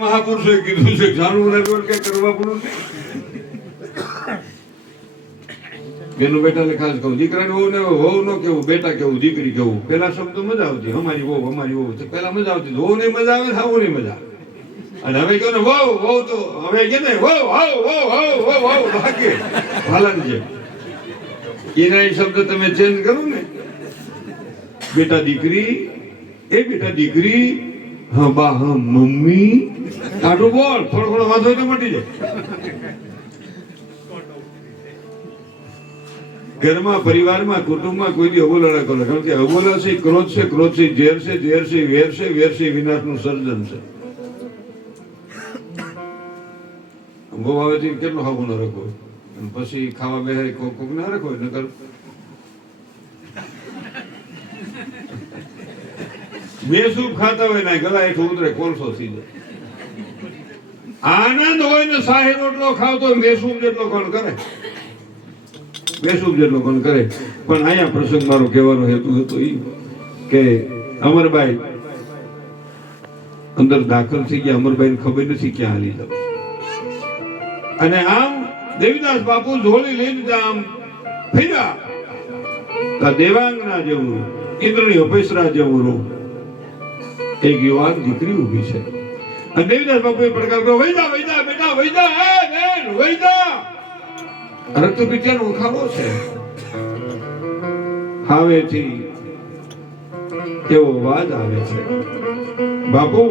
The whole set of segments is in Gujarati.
મહાપુરુષોએ કીધું છે જાણવું લાગ્યું કે કરવા પડું બેનું બેટાને ખાસ કહું દીકરાને વહુ ને વહુ નો કેવું બેટા કેવું દીકરી કેવું પેલા શબ્દ મજા આવતી અમારી વહુ પેલા મજા આવતી વહુ ને મજા આવે હાવું નહીં મજા અને હવે કહો ને વહુ તો હવે કે ને વહુ બાકી હાલન છે એના શબ્દ તમે ચેન્જ કરો ને બેટા દીકરી એ બેટા દીકરી હા બા હા મમ્મી આટલું બોલ થોડો થોડો વાંધો હોય તો મટી જાય ઘરમાં પરિવારમાં કુટુંબમાં કોઈ દી અબોલા ન કરો કારણ કે અબોલા છે ક્રોધ છે ક્રોધ છે ઝેર છે ઝેર છે વેર છે વેર છે વિનાશનું સર્જન છે બહુ આવેથી કેટલો હાવું ન રાખવો પછી ખાવા બેહાય કોક ના રાખવો નકર બેસૂબ ખાતા હોય ને ગળા હેઠું ઉતરે કોલસો થઈ જાય આનંદ હોય ને સાહે રોટલો ખાવતો બેસૂબ જેટલો કોણ કરે બેસૂબ જેટલો કોણ કરે પણ અહીંયા પ્રસંગ મારો કહેવાનો હેતુ હતો એ કે અમરબાઈ અંદર દાખલ થઈ ગયા અમરબાઈને ખબર નથી ક્યાં હાલી જાવ અને આમ દેવીદાસ બાપુ ઝોળી લઈને આમ ફર્યા દેવાંગના જેવું ઇન્દ્રની અપેસરા જેવું રૂપ એક યુવાન દીકરી ઉભી છે અને દેવીદાસ બાપુએ પડકાર કર્યો વૈદા વૈદા બેટા વૈદા હે બેન વૈદા રક્તપિત્તનો ખાવો છે હાવેથી કેવો અવાજ આવે છે બાપુ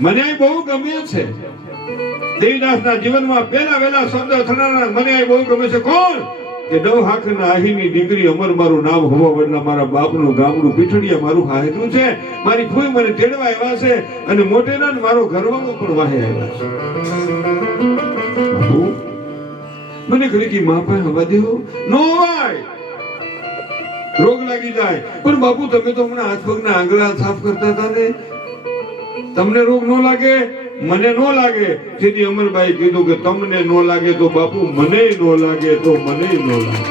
મને બહુ ગમે છે દેવીદાસના જીવનમાં પહેલા વહેલા શબ્દ થનારા મને બહુ ગમે છે કોણ કે ડવ હાકના આહીની દીકરી અમર મારું નામ હોવા વડના મારા બાપનું ગામનું પીઠડિયા મારું હાહેતું છે મારી ફૂઈ મને તેડવા આવ્યા છે અને મોટેરા મારો ઘરવાળો પણ વાહે આવ્યા છે બાપુ મને ઘડી કી માં પાસે હવા દેવો નો હોય રોગ લાગી જાય પણ બાપુ તમે તો હમણાં હાથ પગના આંગળા સાફ કરતા હતા ને તમને રોગ ન લાગે મને નો લાગે તેથી અમરબાઈ કીધું કે તમને નો લાગે તો બાપુ મને નો લાગે તો મને નો લાગે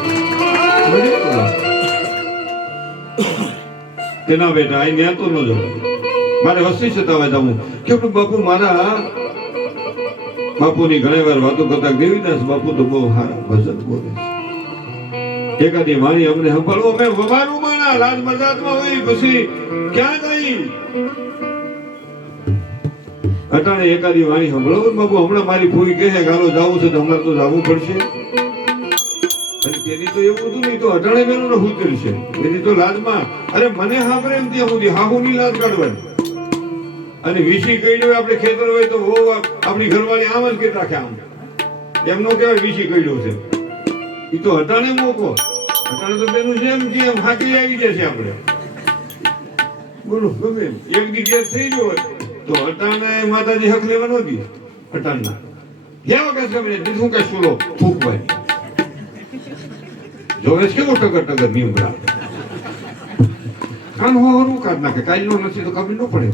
તેના બેટા આ ન્યા તો ન જાવ મારે વસ્તી સતાવા જવું કેમ બાપુ મારા બાપુની ઘણી વાર વાતો કરતા દેવીદાસ બાપુ તો બહુ સારા ભજન બોલે છે એકાદી વાણી અમને સંભાળવો મેં વવારું માણા લાજ મજાકમાં હોય પછી ક્યાં ગઈ અટાણે એકાદી વાણી સંભળો બાપુ હમણાં મારી ફૂઈ કહે ગાલો જાવું છે તો હમણાં તો જવું પડશે અને તેની તો એવું હતું નહીં તો અટાણે મેનું ન હુતર છે એની તો લાજમાં અરે મને સાંભળે એમ ત્યાં સુધી હાહુની લાજ કાઢવાની અને વીસી કઈડ્યો આપણે ખેતર હોય તો આપણી ઘરવાળી આમ જ કે રાખે આમ એમ નો કહેવાય વીસી કઈડ્યો છે એ તો અટાણે મોકો અટાણે તો બેનું છે એમ કે એમ હાકી આવી જશે આપણે બોલો ગમે એક દી ગેસ થઈ ગયો હોય તો અટાણે માતાજી હક લેવા નહોતી અટાણના જેવો કે છે મને દીધું કે સુલો ફૂકવાય જોવેશ કેવો ટગર ટગર નીમડા કાન હોવાનું કાઢ નાખે કાલનો નથી તો ખબર ન પડે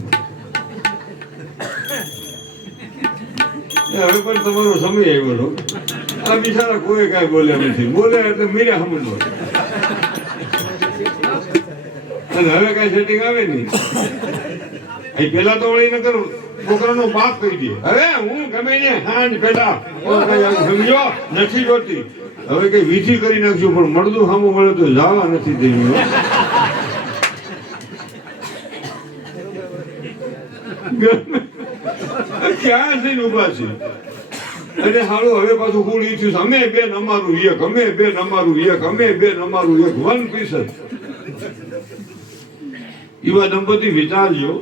હવે પણ તમારો સમય આવ્યો આ બિચારા કોઈ કાંઈ બોલ્યા નથી બોલે એટલે મીરા સમજવો અને હવે કાંઈ સેટિંગ આવે નહીં અહીં પેલા તો વળી નકર છોકરાનો બાપ કહી દે હવે હું ગમે ને હાંજ બેટા સમજો નથી જોતી હવે કઈ વીછી કરી નાખશું પણ મળતું સામું મળે તો જવા નથી થઈ ક્યાં જઈને ઉભા છે અને હાલો હવે પાછું હું ઈ થયું અમે બેન અમારું એક અમે બેન અમારું એક અમે બેન અમારું એક વન પીસ એવા દંપતી વિચારજો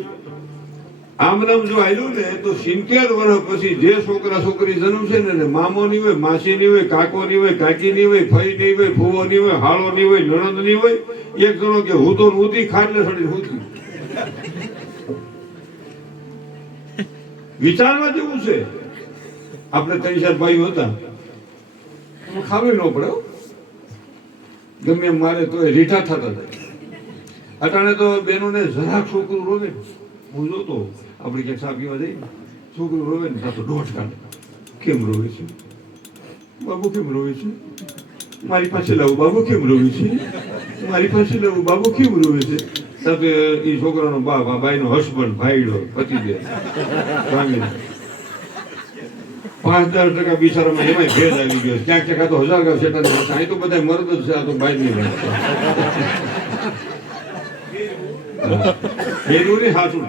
આમ નામ જો આવ્યું ને તો 70 વર્ષ પછી જે છોકરા છોકરી જન્મશે ને મામો ની હોય માસી ની હોય કાકો ની હોય કાકી ની હોય ફઈ ની હોય ફુવો ની હોય હાળો ની હોય નણંદ ની હોય એક જણો કે હું તો ઉતી ખાટલે સડી ઉતી વિચારવા જેવું છે આપણે 3-4 ભાઈઓ હતા ખાવી ન પડે ગમે મારે તો રીઠા થતા હતા અટાણે તો બેનોને જરાક છોકરું રોવે હું જોતો આપણે ક્યાંક ચા પીવા જઈએ છોકરું રોવે ને તો દોઢ કાઢે કેમ રોવે છે બાબુ કેમ રોવે છે મારી પાસે લાવું બાબુ કેમ રોવે છે મારી પાસે લાવું બાબુ કેમ રોવે છે તબ એ છોકરાનો બાપ આ બાઈનો હસબન્ડ ભાઈડો પતિદેવ સ્વામી 5-10% બિચારામાં એમાંય ભેદ આવી ગયો ક્યાંક ટકા તો 1000 ગાવ સેટા અહીં તો બધા મરદ જ છે આ તો બાઈ નહીં એનું હાથું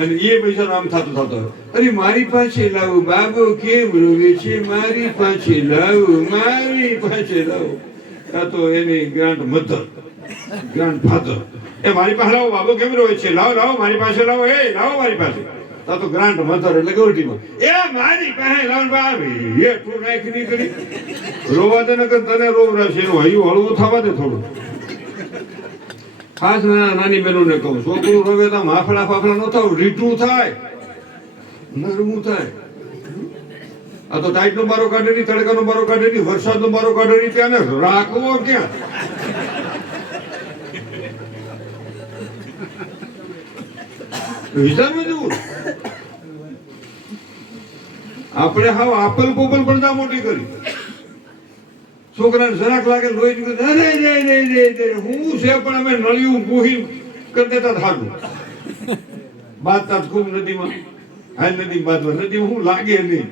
અને એ બિચારો આમ થતો અરે મારી પાસે લાવો બાબો કેમ રોવે છે મારી પાસે લાવો આ તો એની ગ્રાન્ડ મધર ગ્રાન્ડ ફાધર એ મારી પાસે લાવો બાબો કેમ રોવે છે લાવો મારી પાસે લાવો એ લાવો મારી પાસે આ તો ગ્રાન્ડ મધર એટલે ગોટીમાં એ મારી પાસે લાવો બાબી એ તું નાખી નીકળી રોવા દે નકર તને રોવ રહેશે એનું હૈયું હળવું થવા દે થોડું ખાસ નાની બહેનોને કહું છોકરું રોવે તો ફાફડા ન થાવ રીટું થાય નરમું થાય આ તો ટાઈટ નો બારો કાઢે નહીં તડકાનો બારો કાઢે નહીં વરસાદનો બારો કાઢે નહીં ત્યાં રાખવો ક્યાં વિચારવું જેવું આપણે હાવ આપલ પોપલ પડદા મોટી કરી છોકરાને જરાક લાગે લોહી નીકળે હું છે પણ અમે નળિયું પૂહી કરી દેતા થાડું બાદતા ખૂબ નદીમાં હાલ નદી બાદવા નદીમાં હું લાગે નહીં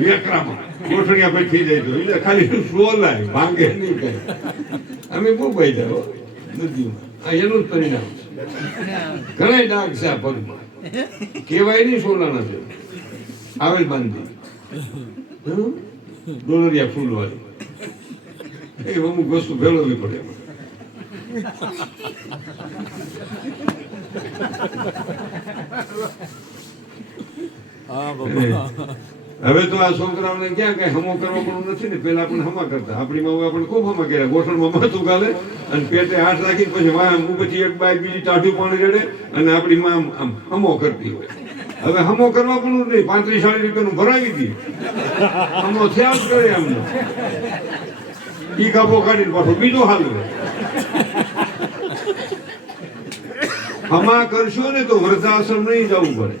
વેકરામાં ગોઠણિયા પછી થઈ જાય એટલે ખાલી સોલાય ભાંગે નહીં કઈ અમે બહુ ભાઈ જાય નદીમાં આ એનું જ પરિણામ છે ઘણા ડાઘ છે આ પગમાં કેવાય નહીં સોલાના છે આવેલ બાંધી ડોલરિયા ફૂલ વાળી એ અમુક વસ્તુ ભેળવવી પડે હવે તો આ છોકરાઓને ક્યાં કઈ હમો કરવા પણ નથી ને પેલા પણ હમા કરતા આપણી માં આપણે ખૂબ હમા કર્યા ગોઠણમાં માથું ગાલે અને પેટે હાથ રાખી પછી પછી એક બાઈક બીજી ટાઢું પાણી રેડે અને આપણી માં આમ હમો કરતી હોય હવે હમો કરવા પણ નહીં 35-40 રૂપિયાનું ભરાવી દઈએ હમો થયા જ કરે અમને ઈ કાપો કાઢીને પાછો બીજો હાલ હમા કરશો ને તો વૃદ્ધાશ્રમ નહીં જવું પડે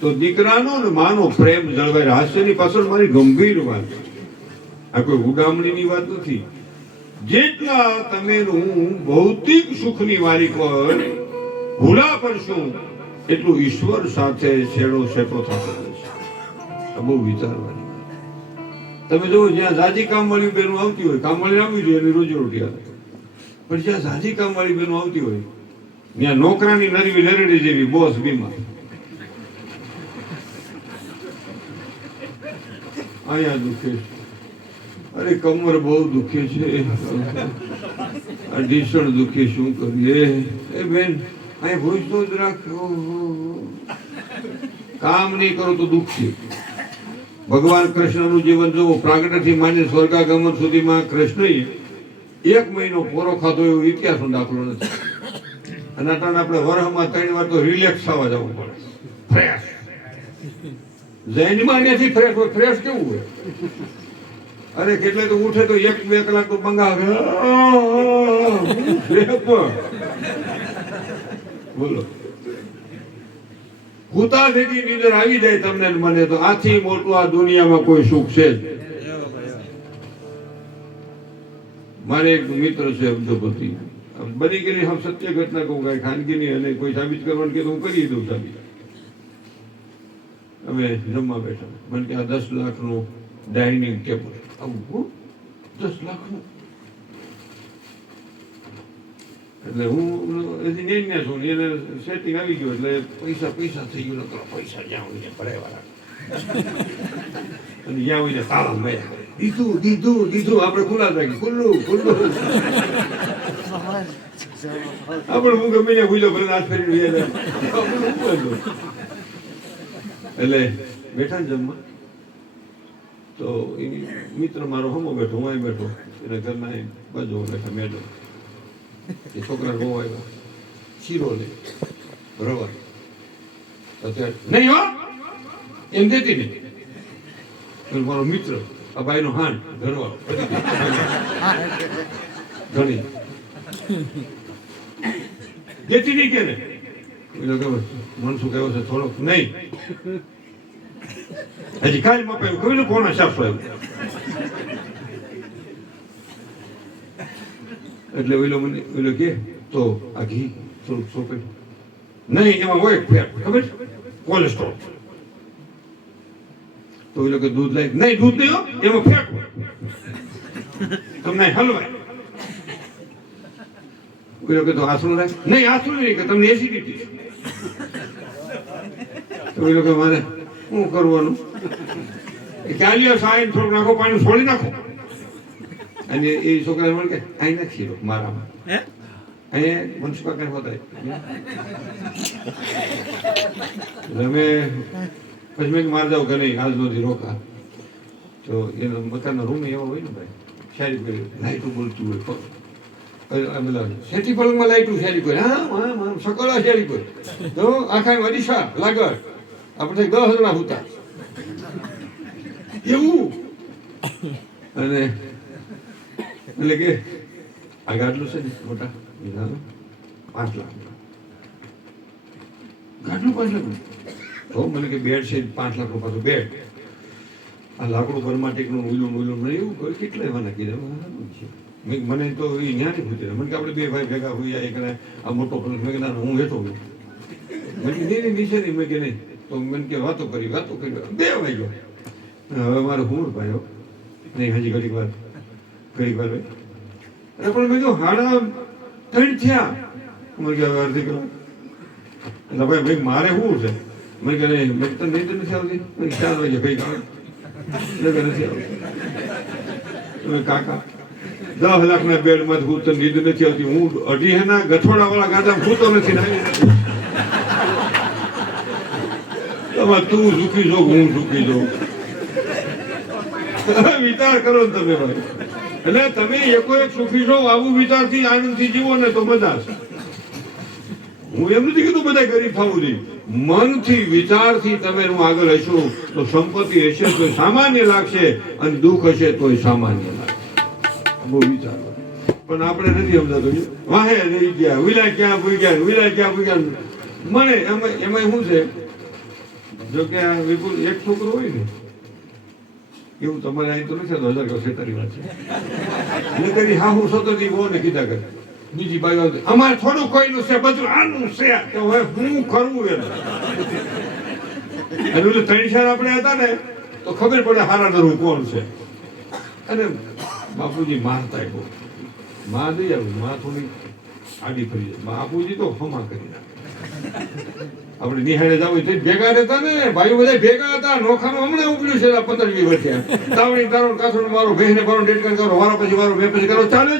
તો દીકરાનો ને માનો પ્રેમ જળવાય હાસ્યની પાછળ મારી ગંભીર વાત છે આ કોઈ ઉડામણીની વાત નથી જેટલા તમે હું ભૌતિક સુખની વારી પર ભૂલા પડશું એટલું ઈશ્વર સાથે છેડો છેટો થતો રહેશે બહુ વિચારવાની તમે જો જ્યાં જાજી કામવાળી બહેનો આવતી હોય કામવાળી આવવી જોઈએ એની રોજીરોટી આવે પણ જ્યાં જાજી કામવાળી બહેનો આવતી હોય ત્યાં નોકરાની નરવી નરડી જેવી બોસ બીમાર અહીંયા દુખે અરે કમર બહુ દુખે છે ઢીસણ દુખે શું કરીએ એ બેન અહીંયા ભૂજતો જ રાખો કામ નહીં કરો તો દુખશે ભગવાન કૃષ્ણનું જીવન જોવો પ્રાગટ્યથી માંડી સ્વર્ગાગમન સુધીમાં કૃષ્ણએ 1 મહિનો પોરો ખાધો એવો ઇતિહાસનો દાખલો નથી અને અટાણે આપણે વરહમાં 3 વાર તો રિલેક્સ થવા જવું પડે ફ્રેશ જૈનમાં નથી ફ્રેશ હોય ફ્રેશ કેવું હોય અરે કેટલે તો ઉઠે તો 1-2 કલાક તો બંગાવે બોલો ભૂતા ભેગી નીંદર આવી જાય તમને મને તો આથી મોટું આ દુનિયામાં કોઈ સુખ છે જ મારે એક મિત્ર છે અબ્દુપતિ બની ગયેલી હમ સત્ય ઘટના કહું કઈ ખાનગીની અને કોઈ સાબિત કરવાનું કે હું કરી દઉં સાબિત અમે જમવા બેઠા મને કે આ 10 લાખનું ડાઇનિંગ ટેબલ આવું 10 લાખનું એટલે હું હજી નહીં છું એને સેટિંગ આવી ગયું એટલે પૈસા થઈ ગયું નકર પૈસા જ્યાં હોય ભરાયવાળા અને જ્યાં હોય તાળા માર્યા દીધું આપણે ખુલ્લા રાખી ખુલ્લું આપણે હું ગમે ને ભૂલ્યો ભલે હાથ ફેરી એટલે બેઠા ને જમવા તો એ મિત્ર મારો હમો બેઠો હું અહીં બેઠો એના ઘરના બાજુ બેઠા મેડમ એ છોકરા બહુ આવ્યા શીરો લે બરોબર નહીં હો એમ દેતી નહીં મારો મિત્ર આ ભાઈ નો હાન ઘરવાળો ઘણી દેતી નહીં કે ને મનસુ કહેવો છે થોડોક નહીં હજી કાલ મપાયું કહ્યું કોના સાફ આવ્યું એટલે ઓલો મને ઓલો કે તો આ ઘી થોડુંક સોંપે નહીં, એમાં હોય ફેટ, ખબર છે, કોલેસ્ટ્રોલ. તો એ લોકો દૂધ લાવી, નહીં દૂધ નહીં હો, એમાં ફેટ હોય, તમને હલવાય. એ લોકો તો આસરું લાગે, નહીં આસરું નહીં, કે તમને એસિડિટી. તો એ લોકો મારે શું કરવાનું, ચાલ્યો સાઈન થોડુંક નાખો, પાણી છોડી નાખો. અને એ છોકરા મને કે અહીં નાખી દો મારામાં, અહીંયા મનસુખા કઈ હોતા અમે પછી મેં માર જાવ કે નહીં આજ નથી રોકા. તો એનો મકાનનો રૂમ એવો હોય ને ભાઈ, શારી કરી લાઈટું બોલતું હોય, સેટી પલંગમાં લાઈટું શારી કોઈ, હા સકળા શારી કોઈ, તો આખા અરીસા લાગર આપણે 10 જણા હતા એવું. અને એટલે કે આ ગાડલું છે ને મોટા 5 લાખ ગાડલું 5 લાખ. તો મને કે બેડ છે 5 લાખ રૂપિયા, બેડ આ લાકડું પરમાટિકનું ઉલું મને એવું કહ્યું કેટલા એવા નાખી દે. મને તો એ ન્યાની પૂછે, મને કે આપણે 2 ભાઈ ભેગા હોઈએ એક આ મોટો પલંગ. મેં કે ના હું હેઠો ગયો, મેં નહીં નીચે નહીં, મેં કે નહીં. તો મને કે વાતો કરી 2 વાગ્યો. હવે મારે હું ભાઈઓ નહીં હજી ઘડીક વાર ભાઈ. અરે પણ મેં કહ્યું 3:30 થયા. મને કે હવે અડધી કલાક. એટલે ભાઈ મારે શું છે, મને કે નહીં મેં તો નહીં તો નથી આવતી. 4 વાગે કઈ કામ નથી આવતી. કાકા 10 લાખના બેડમાં હું તો નીંદ નથી આવતી, હું 2.5 ગઠોડા વાળા ગાડામાં સૂતો નથી. તું સુખી છો, હું સુખી છું. વિચાર કરો ને તમે ભાઈ, એટલે તમે એકો એક સુખી છો, આવું વિચારથી આનંદથી જીવો ને તો મજા છે. હું એમ નથી કીધું બધા ગરીબ થવું જોઈએ, મનથી વિચારથી તમે આગળ હશો તો સંપત્તિ હશે તો સામાન્ય લાગશે, અને દુઃખ હશે તો સામાન્ય લાગશે. બહુ વિચાર પણ આપણે નથી સમજાતું. વાહે રહી ગયા, વિલાય ક્યાં ભૂગ્યા. મને એમાં શું છે, જો કે આ વિપુલ એક છોકરો હોય ને એવું તમારે અહીં તો નથી, 1047 વાત છે. મેં કરી હા હું સતત બહુ ને કીધા કરે બીજી બાજુ અમારે થોડું કોઈનું છે, બધું આનું છે, તો હવે હું કરવું એમ. અને ઓલું 3 સાલ આપણે હતા ને તો ખબર પડે હારા નરું કોણ છે. અને બાપુજી મારતા બહુ, માં દઈ આવું, માં થોડી આડી ફરી જાય, બાપુજી તો હમા કરી નાખે. આપણે નિહાળે જાવ તો ભેગા રહેતા ને ભાઈઓ બધા ભેગા હતા. નોખામાં હમણાં ઉગડ્યું છે 15-20 વર્ષે, તાવણી તારો કાસરો મારો બહેને મારો ડેટકન કરો, વારો પછી વારો બે પછી કરો, ચાલો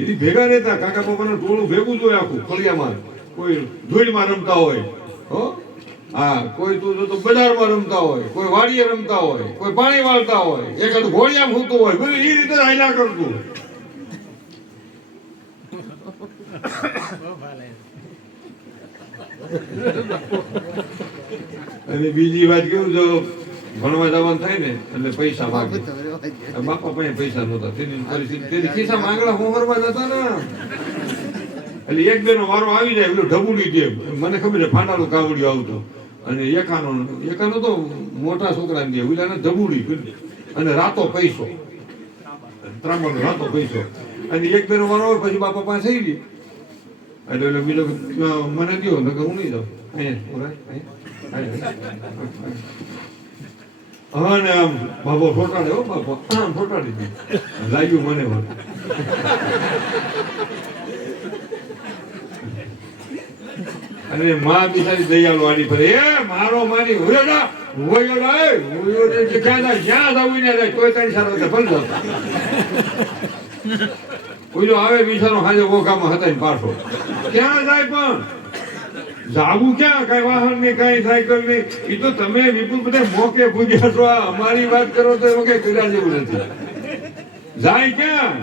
એથી ભેગા રહેતા. કાકા બાપાનું ટોળું ભેગું જ હોય આખું ફળિયામાં. કોઈ ધૂળમાં રમતા હોય, હા, કોઈ તો બજારમાં રમતા હોય, કોઈ વાડીએ રમતા હોય, કોઈ પાણી વાળતા હોય, એકાદ ઘોડિયામાં સૂતું હોય, બધું એ રીતે હાલ્યા કરતું. અને બીજી વાત કેવું, જો ભણવા જવાનું થાય ને એટલે પૈસા માંગે. બાપા પાસે પૈસા નહોતા, તેની પરિસ્થિતિ ખિસ્સા માંગડા હોમરવા જતા ને એટલે એક બે નો વારો આવી જાય, પેલું ઢબુડી દે. મને ખબર છે ફાંડાનું કાવડિયું આવતું, અને એકાનો તો મોટા છોકરા દે, ઓલાને ઢબુડી, અને રાતો પૈસો, ત્રાંબણનો રાતો પૈસો. અને એક બે નો વારો હોય પછી બાપા પાસે થઈ ગઈ એટલે બીજો મને કયો ને હું નહીં જાઉં હા ને આમ બાબો ફોટાડે, હો બાપો આમ ફોટાડી દે લાગ્યું મને. અને માં બિચારી દયાળુ આડી ફરે, એ મારો મારી હુંયડા ક્યાં જવું ને જાય તોય 3 સારો ભલ જતા. કોઈ આવે બિચારો હાજે ઓખામાં હતા પાછો ક્યાં જાય, પણ જાવું ક્યાં, કઈ વાહન નહીં, કઈ સાયકલ નહીં. એ તો તમે વિપુલ બધા મોકે પૂજ્યા છો. અમારી વાત કરો તો એમાં કઈ કર્યા જેવું નથી. જાય ક્યાં?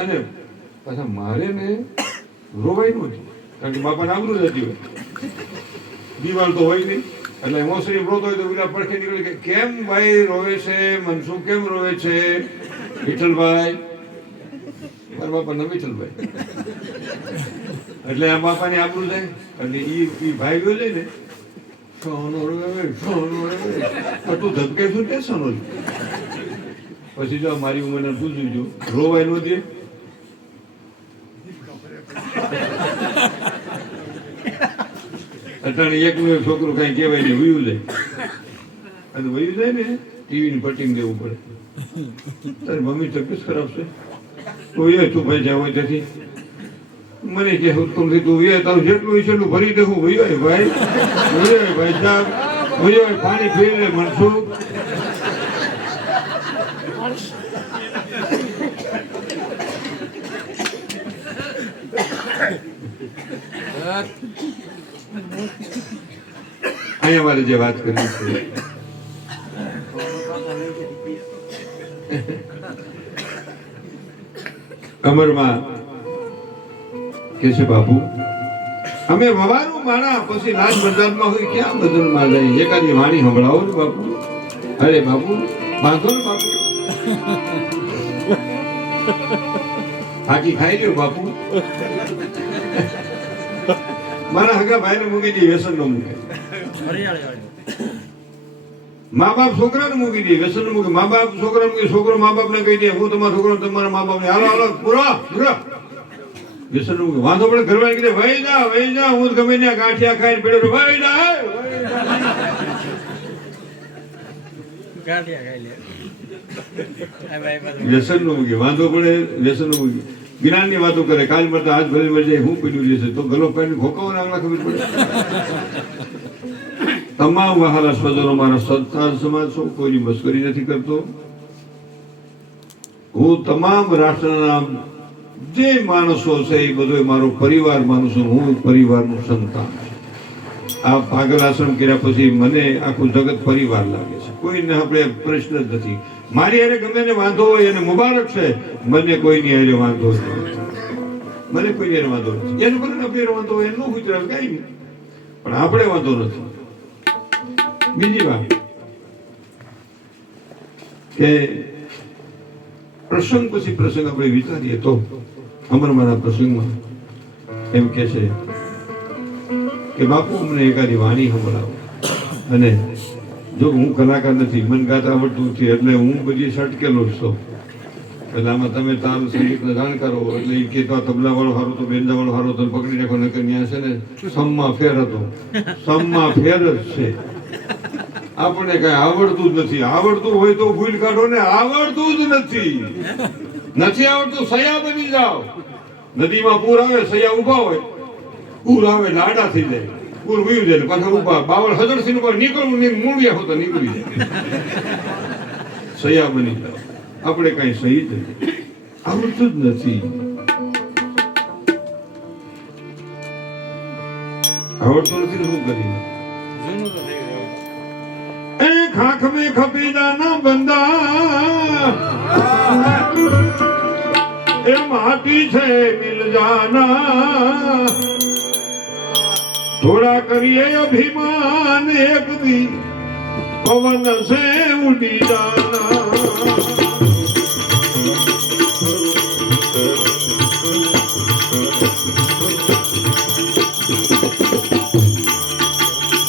અને પાછા મારે ને રોવાય નું, કારણ કે બાપાને આબરૂ જતી હોય, દિવાળ તો હોય નહીં. એટલે મોસરી રોતો હોય તો પેલા પડખે નીકળે કે કેમ ભાઈ રોવે છે, મનસુખ કેમ રોવે છે? વિઠ્ઠલભાઈ, મારા બાપા ના વિઠ્ઠલભાઈ. એટલે આ બાપાની આબરૂ જાય. એટલે એ ભાઈ ગયો જાય ને સોનો રોવે, તું ધબકે શું કે સોનો? પછી જો મારી ઉંમરને પૂછ્યું છું રોવાય નો દે અટાણે એકનું એક છોકરું કઈ કહેવાય નહીં વયું જાય અને વયું જાય ને ટીવી ની પટ્ટીને દેવું પડે તારી મમ્મી તબિયત ખરાબ છે તું એ તું ભાઈ જ્યાં હોય ત્યાંથી મને કે હુકમ થી તું એ તારું જેટલું હોય છે એટલું ભરી દે હું વયો ભાઈ ભાઈ સાહેબ વયો પાણી પી લે મનસુખ અહીંયા મારે જે વાત કરવી છે અમરમાં કે છે બાપુ અમે વવારું માણા પછી લાજ બજારમાં હોય ક્યાં બદલમાં જાય એકાદી વાણી સંભળાવો ને બાપુ અરે બાપુ બાંધો ને બાપુ હાકી ખાઈ લ્યો બાપુ મારા હગા ભાઈને મૂકી દે વ્યસન નો મૂકે મા બાપ છોકરાને મૂકી દે વ્યસન નો મૂકે મા બાપ છોકરા મૂકે છોકરો મા બાપ ને કહી દે હું તમારા છોકરો તમારા મા બાપ ને હાલો હાલો પૂરા પૂરા વ્યસન નો મૂકે વાંધો પડે ઘરવાળી કીધે વહી જા હું ગમે ત્યાં ગાંઠિયા ખાઈને પડ્યો વહી જા ગાંઠિયા ખાઈ લે વ્યસન નો મૂકે વાંધો પડે વ્યસન નો મૂકે જ્ઞાન ની વાતો કરે કાલ મળતા આજ ભરી મળી જાય હું પીડ્યું લેશે તો ગલો પાણી ભોકાવો આગળ ખબર પડે તમામ વહાલા સ્વજનો મારા સંતાન સમાજ છો કોઈની મસ્કરી નથી કરતો હું તમામ રાષ્ટ્રના જે માણસો છે એ બધો મારો પરિવાર માનું છું હું પરિવારનું સંતાન છું આ પાગલ આશ્રમ કર્યા પછી મને આખું જગત પરિવાર લાગે છે કોઈને આપણે પ્રશ્ન જ નથી મારી હારે ગમે ને વાંધો હોય એને મુબારક છે મને કોઈની હારે વાંધો નથી મને કોઈની હારે વાંધો નથી એનું મને આપણે વાંધો હોય એનું ગુજરાત કઈ નહીં પણ આપણે વાંધો નથી બીજી વાત કે પ્રસંગ પછી પ્રસંગ આપણે વિચારીએ તો અમરમાના પ્રસંગમાં એમ કે છે કે બાપુ અમને એકાદી વાણી સંભળાવો અને જો હું કલાકાર નથી મન ગાતા આવડતું નથી એટલે હું બધી સટકેલો જ છું એટલે આમાં તમે તાલ સંગીતના જાણકારો એટલે એ કહેતા તબલા વાળો હારો તો બેંડા વાળો હારો તો પકડી રાખો નકર ત્યાં છે ને સમમાં ફેર હતો સમમાં ફેર જ છે આપણને કઈ આવડતું જ નથી આવડતું હોય તો ભૂલ કાઢો ને આવડતું જ નથી આવડતું સયા બની જાઓ નદીમાં પૂર આવે સયા ઉભા હોય પૂર આવે લાડા થઈ જાય પૂર વયું જાય પાછા ઉભા બાવળ હજરસિંહ ઉપર નીકળવું નહીં મૂળિયા હોતા નીકળી જાય સયા બની જાઓ આપણે કઈ સહી જ નથી આવડતું જ નથી આવડતું નથી શું કરી खाख में खपी जाना बंदा ए माटी से मिल जाना थोड़ा करिए अभिमान एक दी पवन से उड़ी जाना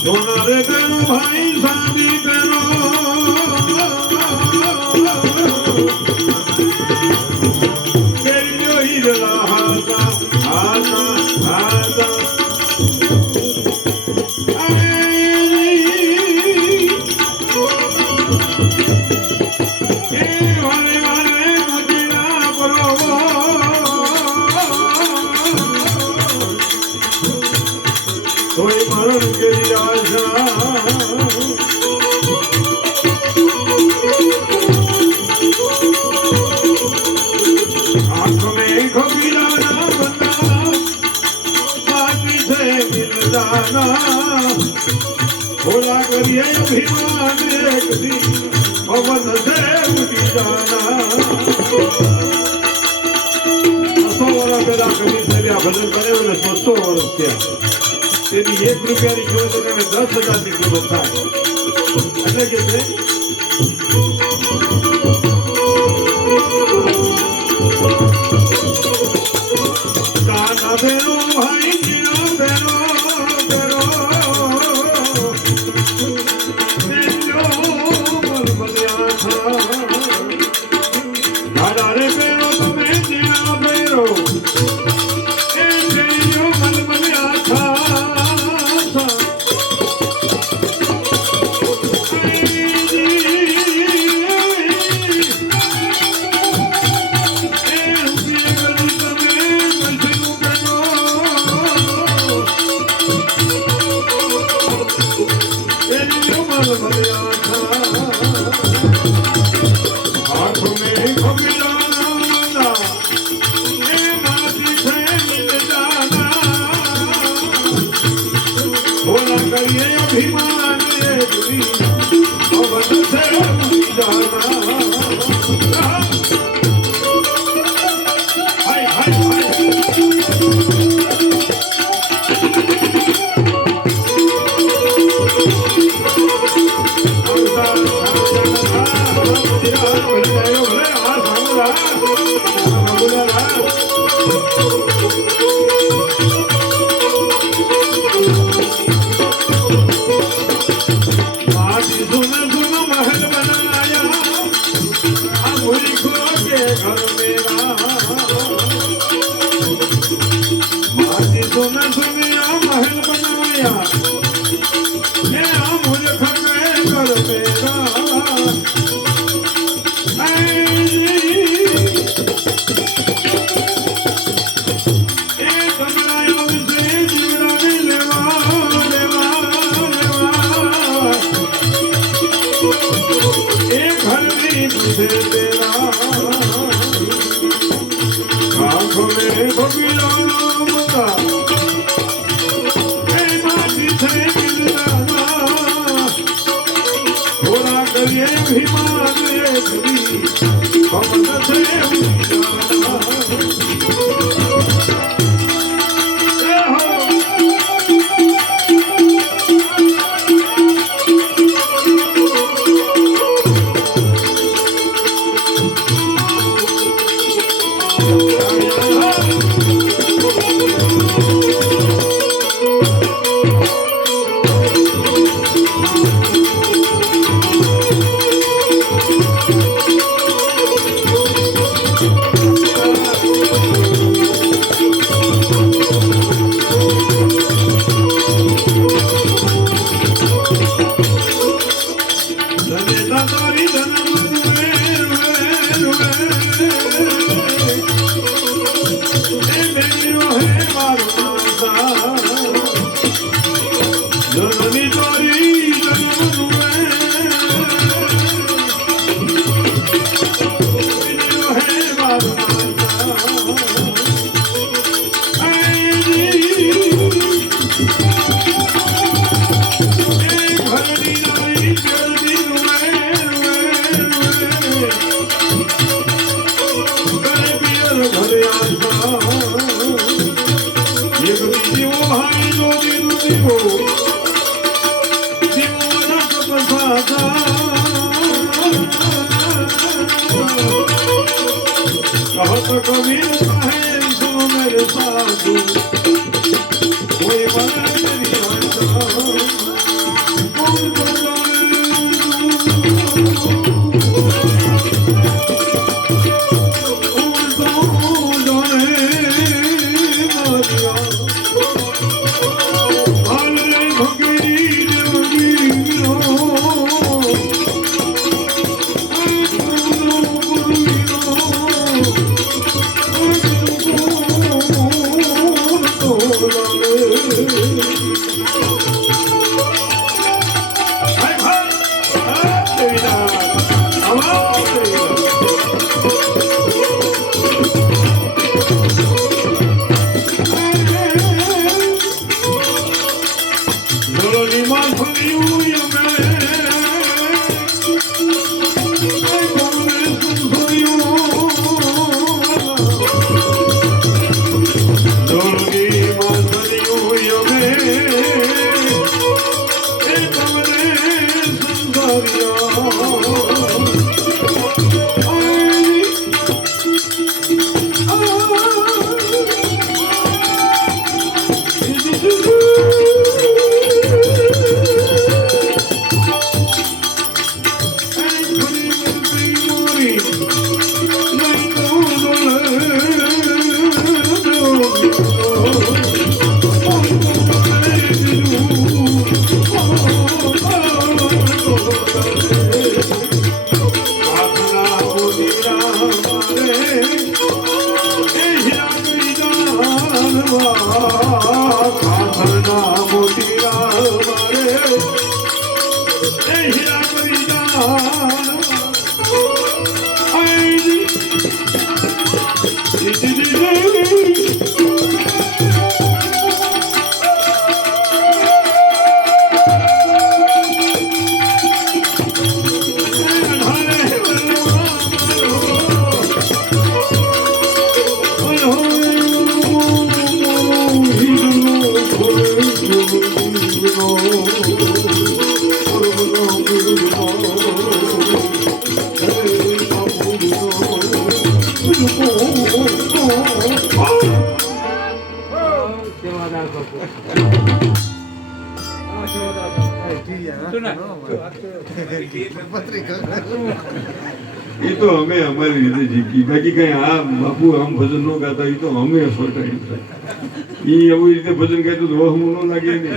सोना रे करो भाई शादी करो केलियो हिरला हाता हाता हाता कोई मरण के आशा आंख में खबीराना बंदा बाकी से मिल जाना भोला करिए अभिमान एक दिन पवन से उठी जाना 100 વર્ષ પેલા કબીર સાહેબ ભજન કરે એટલે 100 વર્ષ થયા તેની 1 રૂપિયાની જોઈ તો તમે 10,000ની કિંમત થાય એટલે કે છે કાના બેનો ભાઈ જીનો બેનો બેનો બેનો મન બન્યા થા ભોલા કરીએ અભિમાન પવન છે જાના હાય હાય હાય ખાખરના એ તો અમે અમારી રીતે જીકી, બાકી કઈ આ બાપુ આમ ભજન ન ગાતા, એ તો અમે સોટાઈ એ એવી રીતે ભજન ગાતું તો હું ન લાગે ને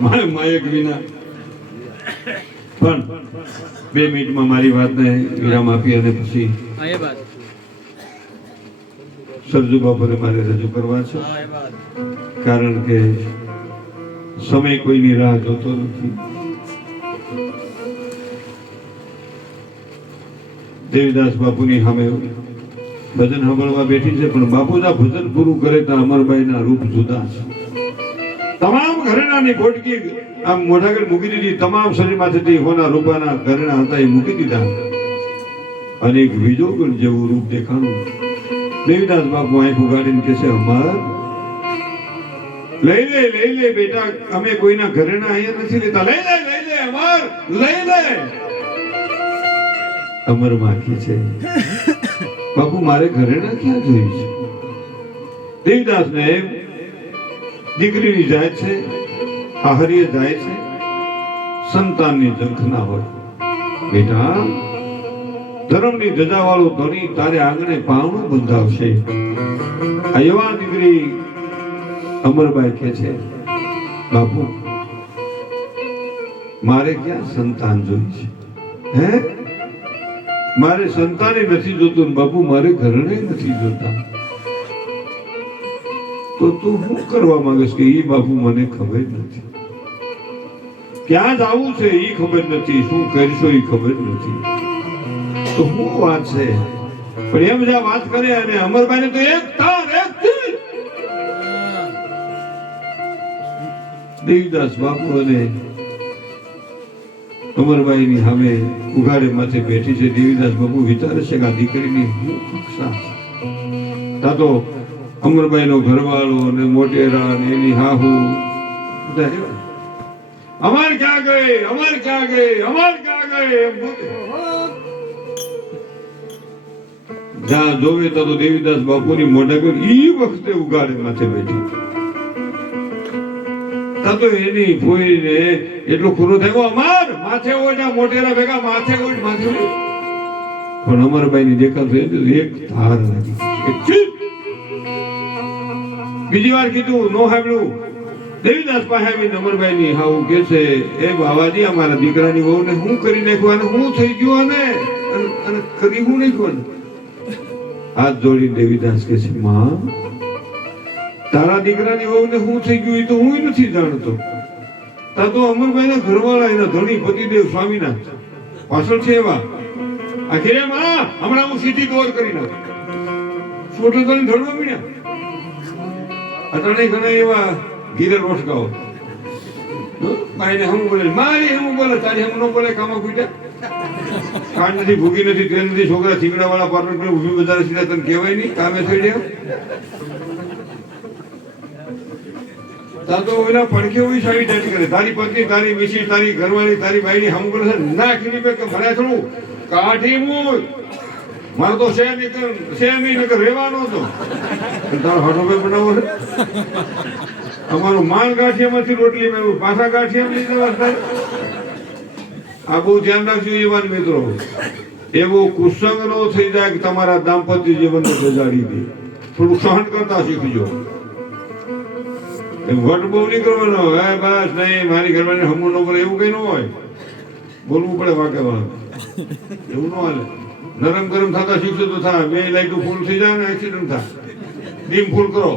મારે માયક વિના. પણ 2 મિનિટમાં મારી વાતને વિરામ આપી અને પછી સરજુ બાપુને મારે રજૂ કરવા છે, કારણ કે સમય કોઈની રાહ જોતો નથી. દેવીદાસ બાપુની સામે ભજન સાંભળવા બેઠી છે, પણ બાપુના ભજન પૂરું કરે તો અમરબાઈના રૂપ જુદા છે. તમામ ઘરેણાની ગોટકી આમ મોઢાગળ મૂકી દીધી, તમામ શરીરમાંથી હોના રૂપાના ઘરેણા હતા એ મૂકી દીધા અને એક બીજો ગણ જેવું રૂપ દેખાણું. દેવીદાસ બાપુ આંખ ઉગાડીને કહે છે, અમર લઈ લે બેટા, અમે કોઈના ઘરેણા અહીંયા નથી લેતા, લઈ લે અમર લઈ લે. અમર માખી છે, બાપુ મારે ઘરેણા ક્યાં જોઈ છે? દેવીદાસ ને દીકરીની જાય છે, આહરીએ જાય છે, સંતાનની ઝંખના હોય. બેટા ધર્મની ધજા વાળો ધણી તારે આંગણે પાવણું બંધાવશે. આ એવા દીકરી અમરબાઈ કહે છે, બાપુ મારે ક્યાં સંતાન જોઈ છે? હે મારે સંતાને નથી જોતું, બાપુ મારે ઘરને નથી જોતા. તો તું શું કરવા માંગસ? કે ઈ બાપુ મને ખબર નથી, ક્યાં જવું છે ઈ ખબર નથી, શું કરશો ઈ ખબર નથી. તો શું વાત છે? પણ એમ જ વાત કરે અને અમરભાઈ ને તો એક તાર એક દેવીદાસ બાપુ અને અમરબાઈની સામે ઉઘાડે માથે બેઠી છે. દેવીદાસ બાપુ વિચારે છે કે આ દીકરીની શું કક્ષા છે? તા તો અમરબાઈનો ઘરવાળો અને મોટેરા ને એની હાહુ બધા અમાર ક્યાં ગયે, અમાર ક્યાં ગયે, અમાર ક્યાં ગયે એમ બોલે. જ્યાં જોવે તો દેવીદાસ બાપુની મોઢા પર ઈ વખતે ઉઘાડે માથે બેઠી. તો એની ફોઈને એટલો ખુરો થયો, અમાર માથે ઓઢા મોટેરા ભેગા માથે ઓઢ માથે ઓઢ. પણ અમરબાઈની દેખાતું એક ધાર લાગી. બીજી વાર કીધું, નો સાંભળ્યું. દેવીદાસ પાસે આવીને અમરબાઈની હાઉ કે છે, એ બાવાજી અમારા દીકરાની વહુને હું કરી નાખ્યું, અને હું થઈ ગયું અને કરી હું નાખ્યું. હાથ જોડી દેવીદાસ કે છે, માં તારા દીકરાની વહુને હું થઈ ગયું એ તો હું નથી જાણતો. તા તો અમરભાઈના ઘરવાળા એના ધણી પતિદેવ સ્વામીના પાછળ છે એવા આખરે માં હમણાં હું સીધી દોર કરી નાખ છોટો તને ધડવા મળ્યા. અટાણે ઘણા એવા ગીરે રોટકાઓ માઈને હમ બોલે, મારી હમ બોલે, તારી હમ નો બોલે. કામા કુટ્યા કાન નથી, ભૂગી નથી, તેલ નથી, છોકરા થીગડા વાળા પાટણ પર ઊભી બજાર સીધા તને કહેવાય નહીં, કામે થઈ ગયા. તો ઓલા પડખે ઓઈ સાવી ડાટી કરે, તારી પત્ની, તારી મિસી, તારી ઘરવાળી, તારી બાઈની હમ બોલે ના ખીલી પે કે ભરાય થોડું કાઠી મૂળ. મારો તો શેર નહીં રહેવાનો હતો. તારો હાટો પે બનાવો છે અમારું માલ ગાંઠિયામાંથી રોટલી મેળવું, પાછા ગાંઠિયા લઈ જવા થાય. આ બહુ ધ્યાન રાખજો યુવાન મિત્રો, એવો કુસંગ નો થઈ જાય કે તમારા દાંપત્ય જીવનને બગાડી દે. થોડું સહન કરતા શીખજો. વટ બહુ નહીં કરવાનો, હે બસ નહીં મારી ઘરવાળી હમું ન બોલે એવું કઈ ન હોય. બોલવું પડે વાકે વાળા, એવું ન હાલે. નરમ ગરમ થતા શીખશો તો થાય. 2 લાઈટો ફૂલ થઈ જાય ને એક્સિડન્ટ થાય. ડીમ ફૂલ કરો.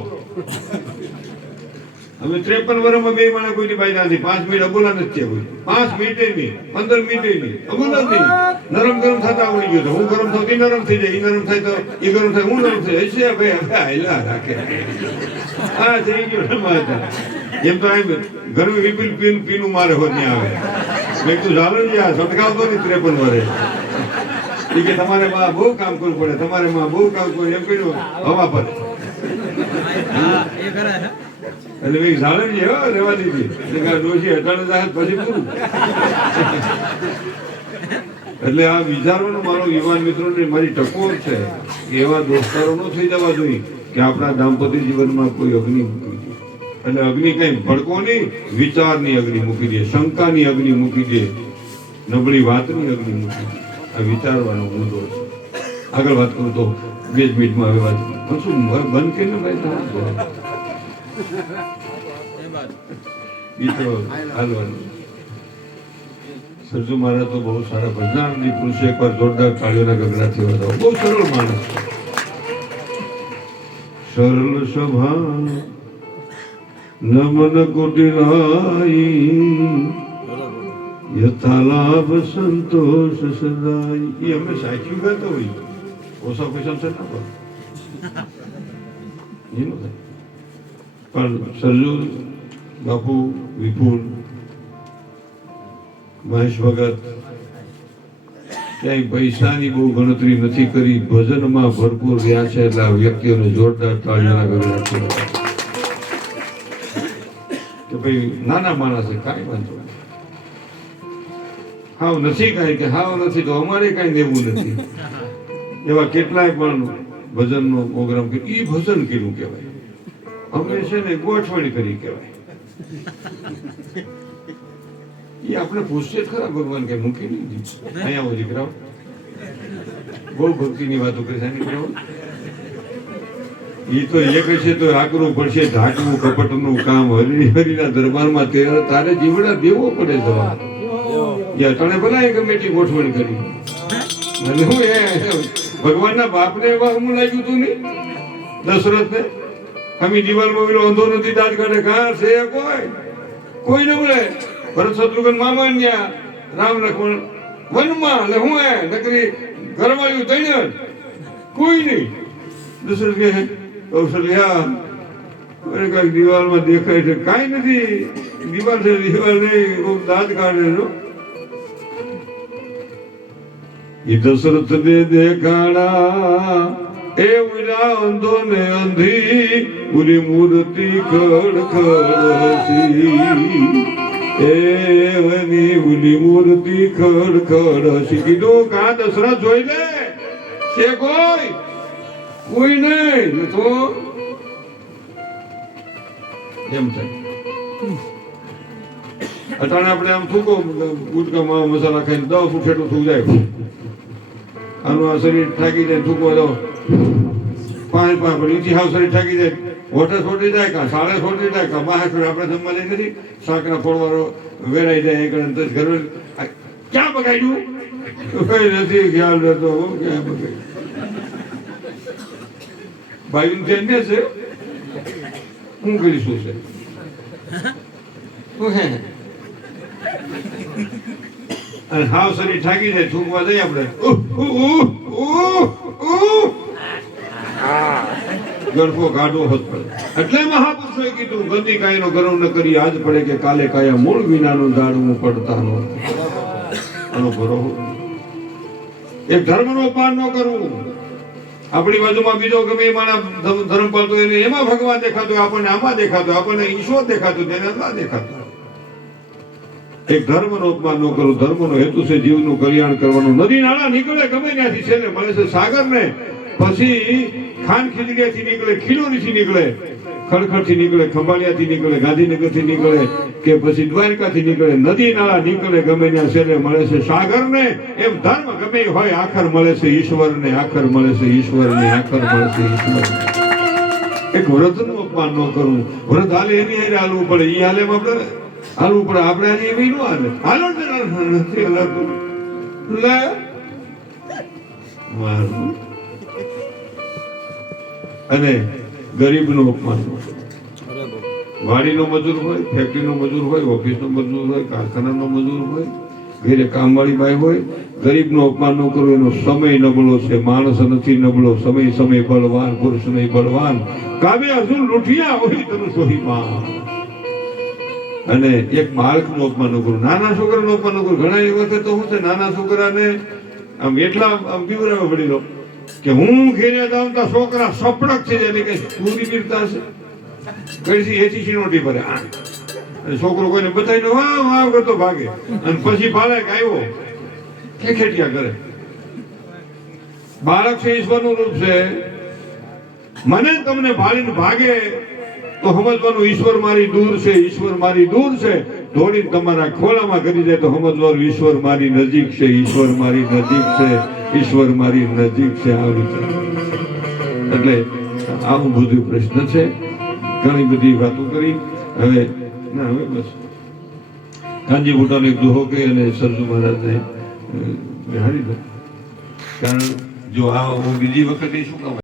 અમે 53 વર્ષમાં 2 માણસ કોઈની બાઈ નથી. 5 મિનિટ અબોલા નથી કોઈ, 5 મિનિટે નહીં, 15 મિનિટે નહીં, અબોલા જ નહીં. નરમ ગરમ થતા આવડી ગયો. હું ગરમ થતો એ નરમ થઈ જાય, એ નરમ થાય તો એ ગરમ થાય, હું નરમ થઈ જાય. ભાઈ હેલા રાખે આ થઈ ગયો. એમ તો ગરમી વિપીલ પીનું મારે હોત નહીં આવે. મેં તું ચાલો ને આ સટકાવતો નહીં 53 વર્ષે. એ કે તમારે બહુ કામ કરવું પડે, તમારે બહુ કામ કરવું એમ કહ્યું હવા પર. એટલે મેં ચાલે ને રહેવા દીધી. ડોશી હટાણે જાય પછી પૂરું. એટલે આ વિચારવાનો મારો યુવાન મિત્રોને મારી ટકોર છે કે એવા દોસ્તારો ન થઈ જવા જોઈએ કે આપણા દાંપત્ય જીવનમાં કોઈ અગ્નિ મૂકી દે. એટલે અગ્નિ કઈ ભડકો નહીં, વિચારની અગ્નિ મૂકી દે, શંકાની અગ્નિ મૂકી દે, નબળી વાતની અગ્નિ મૂકી દે. આ વિચારવાનો મુદ્દો છે. આગળ વાત કરું તો 2 મિનિટમાં હવે વાત કરું. શું બંધ કરીને ભાઈ એ તો હાલવાનું. સરજુ મહારાજ તો બહુ સારા ભજનાની પુરુષો, એકવાર જોરદાર તાળીઓના ગગડાથી વધાવો. બહુ સરળ માણસ, સરળ સભા નમન કુટિરાઈ યથાલાભ સંતોષ સદાઈ. એ અમે સાચું ગાતા હોય, ઓછા પૈસા છે ના એનું થાય. પણ સરજુ બાપુ, વિપુલ, મહેશ ભગત ક્યાંય પૈસાની બહુ ગણતરી નથી કરી, ભજનમાં ભરપૂર રહ્યા છે. એટલે આ વ્યક્તિઓને જોરદાર તાળીઓના ગગડા છે કે ભાઈ નાના માણસ છે, કાંઈ વાંધો નહીં. હાવ નથી કાંઈ કે હાવ નથી તો અમારે કાંઈ દેવું નથી. એવા કેટલાય પણ ભજનનો પ્રોગ્રામ કે ઈ ભજન કર્યું કહેવાય. અમે છે ને ગોઠવણી કરી કહેવાય. એ આપણે પૂછશે જ ખરા ભગવાન કે મૂકી નહીં અહીંયા આવો દીકરાઓ, બહુ ભક્તિની વાતો કરી છે દીકરાઓ. એ તો એક છે તો આકરું પડશે, ઢાંકવું કપટનું કામ. હરિના દરબારમાં તારે જીવડા દેવો પડે જવાબ. તને ભલા કમિટી ગોઠવણી કરી અને હું ભગવાનના બાપને એવા હું લાગ્યું તું નહીં, દશરથને. અમે દિવાલમાં પેલો અંધો નથી દાંત કાઢે, ઘા છે કોઈ ન મળે. ભરત શત્રુઘ્ન મામા ત્યાં, રામ લક્ષ્મણ વનમાં, એટલે હું નકરી ઘરવાળ્યું તૈયાર કોઈ નહીં. દશરથ કે કૌશલ્યા કઈક દિવાલમાં દેખાય છે, કાંઈ નથી, દિવાલ છે દિવાલ નહીં, દાંત કાઢે છો. એ દશરથ ને દેખાડા એ ઉલા અંધો ને અંધી, ઉલી મૂર્તિ ખડ ખડસી. એની ઉલી મૂર્તિ ખડ ખડસી. કીધું કા દશરથ જોઈ લે છે કોઈ નહીં તો એમ થાય. અટાણે આપણે આમ થૂકો ગુટકામાં મસાલા ખાઈને 10 ફૂટ હેઠું થૂક જાય. આનું આ શરીર થાકી જાય, થૂકવા દો 5 પણ નીચે હાવ શરીર થાકી જાય, હોટે છોડી જાય કા સાડે છોડી જાય કા બહાર છોડે. આપણે જમવા જઈ નથી, શાકના ફોડવાળો વેરાઈ જાય ઘર ક્યાં બગાડ્યું કઈ નથી ખ્યાલ રહેતો. ક્યાં બગાડ્યું ભાઈ ધ્યાન દેશે હું કરીશું છે અને હાવ શરીર થાકી જાય, થૂકવા જઈએ આપણે ગળફો કાઢવો હોત પડે. એટલે મહાપુરુષોએ કીધું ગંદી કાયનો ગરમ ન કરી આજ પડે કે કાલે કાયા મૂળ વિનાનું દાડવું પડતા નો. આનો ભરો એક ધર્મનો અપમાન ન કરવું. આપણી બાજુમાં બીજો ગમે મારા ધર્મ પાલતો એને એમાં ભગવાન દેખાતો, આપણને આમાં દેખાતો, આપણને ઈશ્વર દેખાતો, તેને ના દેખાતો. એક ધર્મનો અપમાન ન કરવું. ધર્મનો હેતુ છે જીવનું કલ્યાણ કરવાનું. નદી નાળા નીકળે ગમે ત્યાંથી છેલ્લે મળે છે સાગર ને. પછી ખાન ખીજડીયાથી નીકળે, ખીલોરીથી નીકળે, ખડખડથી નીકળે, ખંભાળિયાથી નીકળે, ગાંધીનગરથી નીકળે કે પછી દ્વારકાથી નીકળે. નદી નાળા નીકળે ગમે ત્યાં છેલ્લે મળે છે સાગર ને. એમ ધર્મ ગમે હોય આખર મળે છે ઈશ્વર ને, આખર મળે છે ઈશ્વર ને, આખર મળે છે ઈશ્વર. એક વ્રતનું અપમાન ન કરવું. વ્રત હાલે એની હારે હાલવું પડે, ઈ હાલે આપણે હાલવું પડે. આપણે આની એવી ન હાલે. હાલો નથી હલાતું લે મારું. અને ગરીબનું અપમાન. વાડીનો મજૂર હોય, ફેક્ટરીનો મજૂર હોય, ઓફિસનો મજૂર હોય, કારખાનાનો મજૂર હોય, ઘરે કામવાળી બાઈ હોય, ગરીબનું અપમાન ન કરવું. એનો સમય નબળો છે, માણસ નથી નબળો. સમય સમય બળવાન, પુરુષ નહીં બળવાન. કાવ્ય અર્જુન લૂંઠિયા હોય તનું સોહીમાં. અને એક બાળકનું અપમાન ન કરવું, નાના છોકરાનું અપમાન ન કરવું. ઘણા વખતે તો શું છે, નાના છોકરાને આમ એટલા આમ પીવરાવે વડીલો કે હું ઘેરે જાઉં તો છોકરા સપડક છે, એટલે કે પૂરી પીરતા છે કઈ એથી ચીનોટી ભરે. અને છોકરો કોઈને બતાવીને વાહ વાહ કરતો ભાગે અને પછી ભાલે કે આવ્યો ખેખેટિયા કરે. બાળક છે ઈશ્વરનું રૂપ છે. મને તમને ભાળીને ભાગે તો સમજવાનું ઈશ્વર મારી દૂર છે, ઈશ્વર મારી દૂર છે. દોડીને તમારા ખોળામાં કરી જાય તો સમજવાનું ઈશ્વર મારી નજીક છે, ઈશ્વર મારી નજીક છે, ઈશ્વર મારી નજીક છે. આ વિચાર એટલે આવું બધું પ્રશ્ન છે. ઘણી બધી વાતો કરી. હવે બસ કાનજી બુટાનો એક દોહો કહી અને સરજુ મહારાજને બિહારી દો. કારણ જો આ હું બીજી વખતે શું કહું